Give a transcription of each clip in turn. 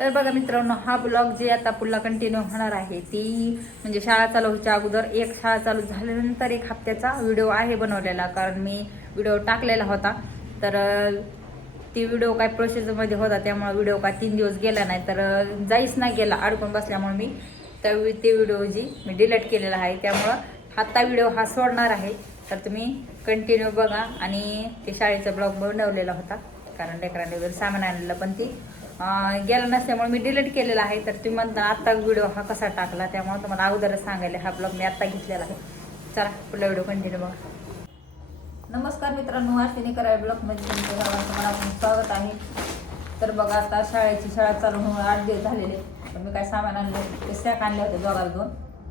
तर बघा मित्रांनो हा ब्लॉग जे आता पुन्हा कंटिन्यू होणार आहे ती म्हणजे शाळा चालू व्हायच्या अगोदर एक शाळा चालू झाल्यानंतर एक हप्त्याचा व्हिडिओ आहे बनवलेला. कारण मी व्हिडिओ टाकलेला होता. तर ती व्हिडिओ काय प्रोसेसमध्ये होता त्यामुळे व्हिडिओ काय तीन दिवस गेला नाही. तर जाईच नाही गेला अडकून बसल्यामुळे मी. त्या ते व्हिडिओ जी मी डिलीट केलेला आहे त्यामुळं आत्ता व्हिडिओ हा सोडणार आहे. तर तुम्ही कंटिन्यू बघा. आणि ते शाळेचा ब्लॉग बनवलेला होता. कारण लेकरांनी वगैरे सामान आणलेलं पण ती गेला नसल्यामुळे मी डिलीट केलेला आहे. तर तुम्ही म्हणता आत्ता व्हिडिओ हा कसा टाकला? त्यामुळे तुम्हाला अगोदरच सांगायला हा ब्लॉग मी आत्ता घेतलेला आहे. चला पुढला व्हिडिओ कंटिन्यू बघा. नमस्कार मित्रांनो आशिनी कराय ब्लॉकमध्ये तुमचं सर्वांचं मनापासून स्वागत आहे. तर बघा आता शाळेची शाळा चालू होऊन आठ दिवस झालेले. तर मी काय सामान आणलं? ते सॅक आणले होते दोघाला दोन.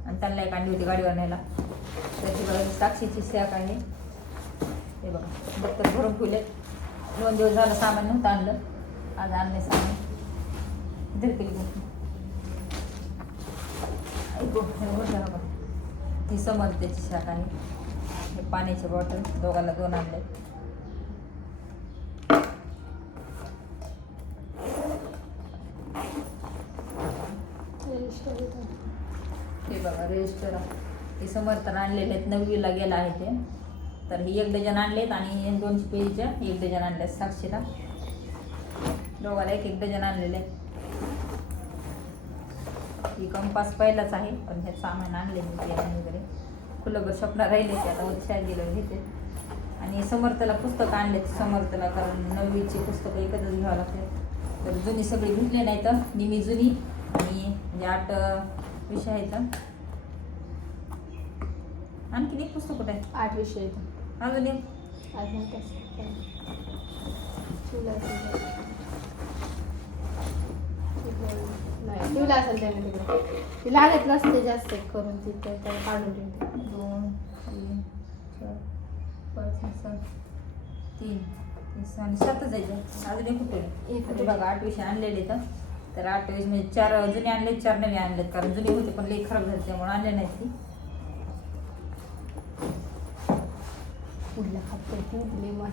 आणि त्यांना एक आणली होती गाडीवर न्यायला त्याची बघा साक्षीची सॅक आहे. हे बघा दप्तर भरून फुले दोन दिवस झालं सामान नव्हतं आणलं. आज आणले सामान. धरतील ऐकू हे मोठं बघा ही आहे हे पाण्याचे बॉटल दोघाला दोन आणले हे बघा रजिस्टर हे समर्थन आणलेले आहेत नववीला गेला आहे ते तर हे एक डझन आणलेत आणि दोनशे पेजच्या एक डझन आणले साक्षीला दोघाला एक एक डझन आणलेले आहेत. ही कंपास पहिलाच आहे पण हे सामान आणले मी पेन वगैरे. खुलं स्वप्न राहिले ते आता शाळेत गेल्यावर घेते. आणि समर्थला पुस्तकं आणलेत समर्थला कारण नववीची पुस्तकं एकत्रच घ्यावं लागते. तर जुनी सगळी भेटले नाही तर निमी जुनी. आणि म्हणजे आठ विषय आहेत. आणखी एक पुस्तक कुठे आहे? आठ विषय आहेत. अजून एक? कसं. ठेवलं असेल तर. नाही त्याने तिकडे. ती लागत नसते जास्त करून तिथे त्याला काढून ठेवते दोन तीन चार पाच सात तीन आणि सातच जायचं अजून एक कुठे एक ते बघा आठ विषय आणलेले तर तर आठ म्हणजे चार जुने आणले चार नवे आणलेत. कारण जुने होते पण लई खराब झाले त्यामुळे आणले नाहीत ती. पुढल्या हप्त्यात दिली मग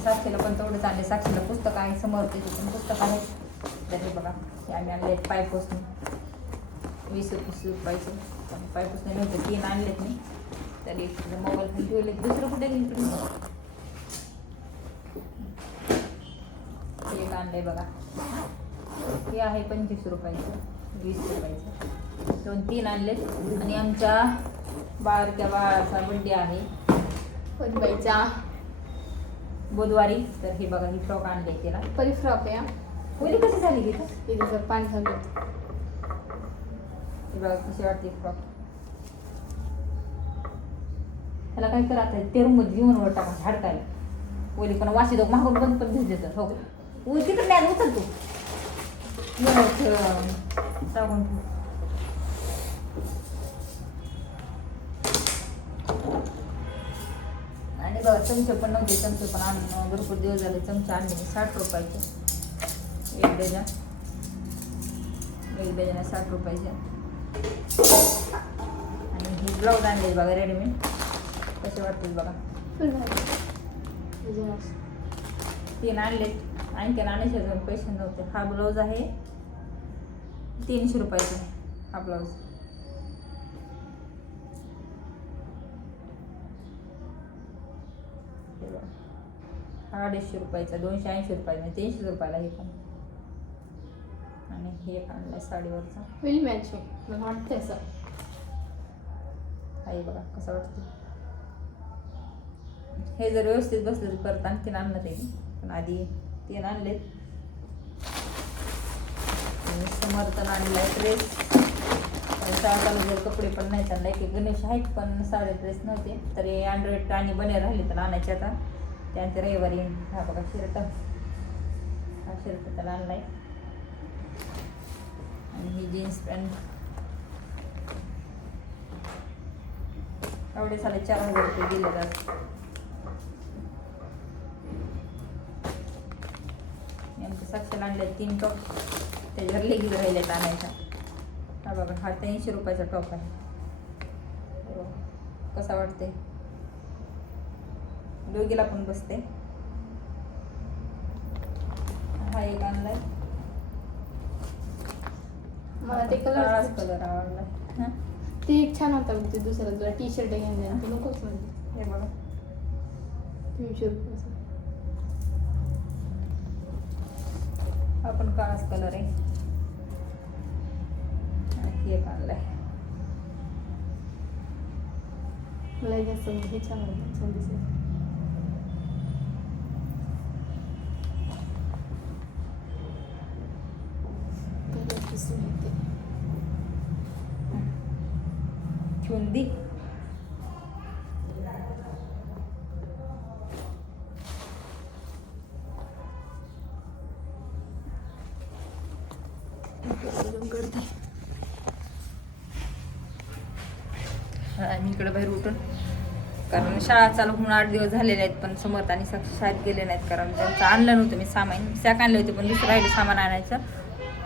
साक्षीला पण तेवढं चालले साक्षीला पुस्तक आहे समोर तिथे पण पुस्तक आहे. तर हे बघा हे आम्ही आणले आहेत पोचणे वीस वीस रुपयाचे. पण नव्हते तीन आणलेत मी. तरी मोबाईल पण ठेवले दुसरं कुठे गेली तुम्ही एक आणले बघा. हे आहे पंचवीस रुपयाचं वीस रुपयाचं. दोन तीन आणलेत. आणि आमच्या बारक्या बाळाचा बड्डे आहे. पण बाईचा बुधवारी. तर हे बघा ही फ्रॉक आणले तिला परी फ्रॉक आहे हा. पहिली कशी झाली की तिथे जर पाणी झालं. हे बघा कशी वाटते फ्रॉक. त्याला काय करा आता ते रूममध्ये घेऊन वर टाका झाडकायला. पहिली पण वाशी दोघ मागून बंद पण घेऊन देतात हो. उई तिकडे नाही उचल तू. येऊन ठेव, टाकून ठेव. आणि बघा चमचे पण नव्हते चमचे पण आणून भरपूर दिवस झाले चमचे आणले साठ रुपयाचे. एक डझन. एक डझन आहे साठ रुपयाचे. आणि ही ब्लाऊज आणले बघा रेडीमेड. कसे वाटतील बघा. तीन आणलेत आणखी आणायचे अजून पैसे नव्हते. हा ब्लाऊज आहे तीनशे रुपयाचा हा ब्लाऊज हे बघा. हा अडीचशे रुपयाचा दोनशे ऐंशी रुपयाचा म्हणजे तीनशे रुपयाला हे पण. आणि हे एक आणलाय साडीवरचा होईल मला वाटतं असं. आहे बघा कसं वाटतं हे जर व्यवस्थित बसलं तर परत आणखीन आणलं ते. पण आधी तीन आणलेत. आणि समर्थन आणलाय ड्रेस शाळेला जर कपडे पण नाही एक एक गणेश आहेत पण साडे ड्रेस नव्हते. तरी अँड्रॉइड आणि बने राहिले तर आणायचे आता. त्यांचे रविवारी हा बघा शर्ट हा शर्ट त्याला आहे आणि ही जीन्स पॅन्ट. एवढे साले चार हजार रुपये दिले जात नेमकं साक्षर आणले तीन टॉप त्याच्यावर लेगीज राहिलेत आणायचा. हा बघा हा तीनशे रुपयाचा टॉप आहे. कसा वाटते दोघीला पण बसते. हा एक आणलाय. मला ते कलर कलर आवडलाय. हं? ते एक छान होता बघ ते दुसरा तुला टी शर्ट घेऊन तू नकोच म्हणजे हे बघा. तीनशे रुपयाचा हा पण काळाच कलर आहे. एक आणलाय. मला जास्त हे छान वाटलं छान दिसलं. दिसून येते. ठेवून दे मी बाहेर उठून. कारण शाळा चालू होऊन आठ दिवस झालेले आहेत पण समर्थ आणि साक्षी शाळेत गेले नाहीत कारण त्यांचं आणलं नव्हतं मी सामान. सॅक आणले होते पण दुसरं राहिले सामान आणायचं.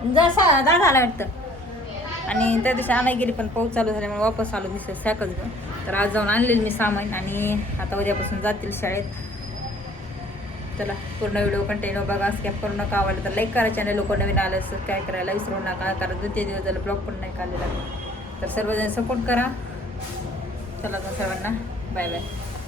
जसा दादा आला वाटतं. आणि त्या दिवशी आणाय गेली पण पाऊस चालू झाल्यामुळे वापस आलो दुसरं सॅकच घेऊन. तर आज जाऊन आणलेलं मी सामान आणि आता उद्यापासून जातील शाळेत. चला पूर्ण व्हिडिओ कंटिन्यू बघा स्कॅप करू नका आवडलं तर लाईक करा चॅनल लोक नवीन आलं सबस्क्राईब करायला विसरू नका कारण दोन तीन दिवस झालं ब्लॉग पण नाही काढलेला. तर सर्वजण सपोर्ट करा. चला सर्वांना बाय बाय